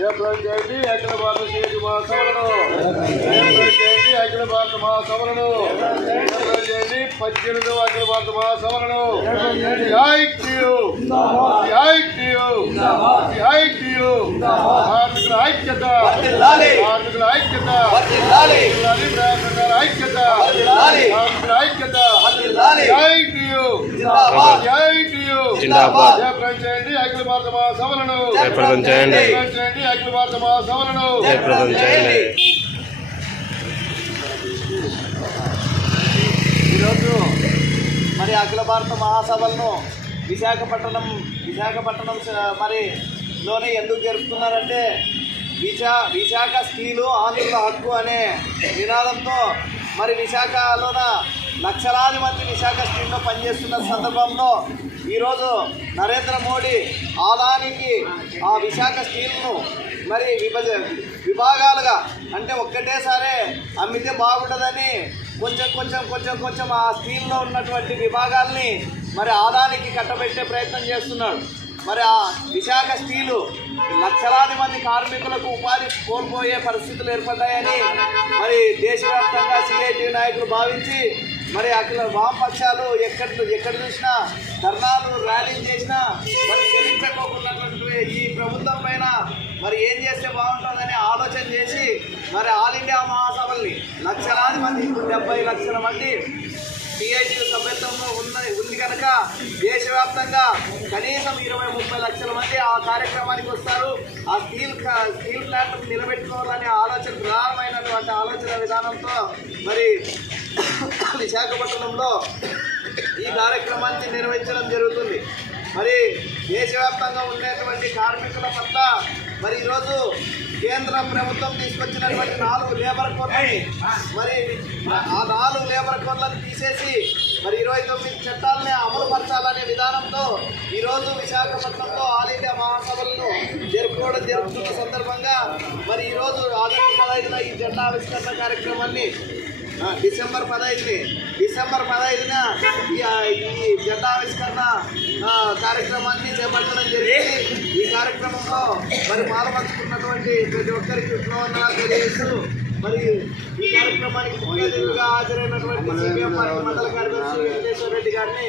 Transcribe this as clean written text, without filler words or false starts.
జయప్రదండి అఖిల భారత శ్రీ మహాసభలను జయప్రదండి అఖిల భారత మహాసభలను జయప్రదండి 18వ అఖిల భారత మహాసభలను జై టీయు జై టీయు జై టీయు కార్మికుల ఐక్యత కార్మికుల ఐక్యత ప్రజాసంఘాల ఐక్యత కార్మికుల ఐక్యత జై టీయు జై టీయు జయప్రదండి అఖిల భారత మహాసభలను జయప్రదండి అఖిల భారత మహాసభలను జయప్రదండి. ఈరోజు మరి అఖిల భారత మహాసభలను విశాఖపట్నం మరి లోనే ఎందుకు జరుపుతున్నారంటే విశాఖ స్త్రీలు ఆంధ్రుల హక్కు అనే నినాదంతో మరి విశాఖలోన లక్షలాది మంది విశాఖ స్త్రీల్లో పనిచేస్తున్న సందర్భంలో ఈరోజు నరేంద్ర మోడీ ఆదానికి ఆ విశాఖ స్టీల్ను మరి విభాగాలుగా అంటే ఒక్కటేసారి అమ్మితే బాగుంటుందని కొంచెం ఆ స్టీల్లో ఉన్నటువంటి విభాగాల్ని మరి ఆదానికి కట్టబెట్టే ప్రయత్నం చేస్తున్నాడు. మరి ఆ విశాఖ స్టీలు లక్షలాది మంది కార్మికులకు ఉపాధి కోల్పోయే పరిస్థితులు ఏర్పడ్డాయని మరి దేశవ్యాప్తంగా సిఐటి నాయకులు భావించి మరి అఖిల వామపక్షాలు ఎక్కడ చూసినా ధర్నాలు ర్యాలీలు చేసినా మరి చెల్లించకోకున్నటువంటి ఈ ప్రభుత్వం పైన మరి ఏం చేస్తే బాగుంటుందని ఆలోచన చేసి మరి ఆల్ ఇండియా మహాసభల్ని లక్షలాది మంది 70 లక్షల మంది సిఐటి సభ్యత్వంలో ఉంది కనుక దేశవ్యాప్తంగా కనీసం 20-30 లక్షల మంది ఆ కార్యక్రమానికి వస్తారు. ఆ స్టీల్ ప్లాంట్ నిలబెట్టుకోవాలనే ఆలోచన ప్రధానమైనటువంటి ఆలోచన విధానంతో మరి విశాఖపట్నంలో ఈ కార్యక్రమాన్ని నిర్వహించడం జరుగుతుంది. మరి దేశవ్యాప్తంగా ఉండేటువంటి కార్మికుల పట్ల మరి ఈరోజు కేంద్ర ప్రభుత్వం తీసుకొచ్చినటువంటి 4 లేబర్ కోడ్లని మరి ఆ 4 లేబర్ కోడ్లను తీసేసి మరి 29 చట్టాలని అమలు పరచాలనే విధానంతో ఈరోజు విశాఖపట్నంలో ఆల్ ఇండియా మహాసభలను జరుపుతున్న సందర్భంగా మరి ఈరోజు ఆగస్టు 15న ఈ జెండా ఆవిష్కరణ కార్యక్రమాన్ని డిసెంబర్ 15న ఈ జెండా ఆవిష్కరణ కార్యక్రమాన్ని చేపట్టడం జరిగింది. ఈ కార్యక్రమంలో మరి పాల్పంచుకున్నటువంటి ప్రతి ఒక్కరికి విప్లవంగా తెలియజేస్తూ మరి ఈ కార్యక్రమానికి ముఖ్య అతిథిగా హాజరైనటువంటి సిపిఎం పార్టీ మండల కార్యదర్శి వెంకటేశ్వర రెడ్డి గారిని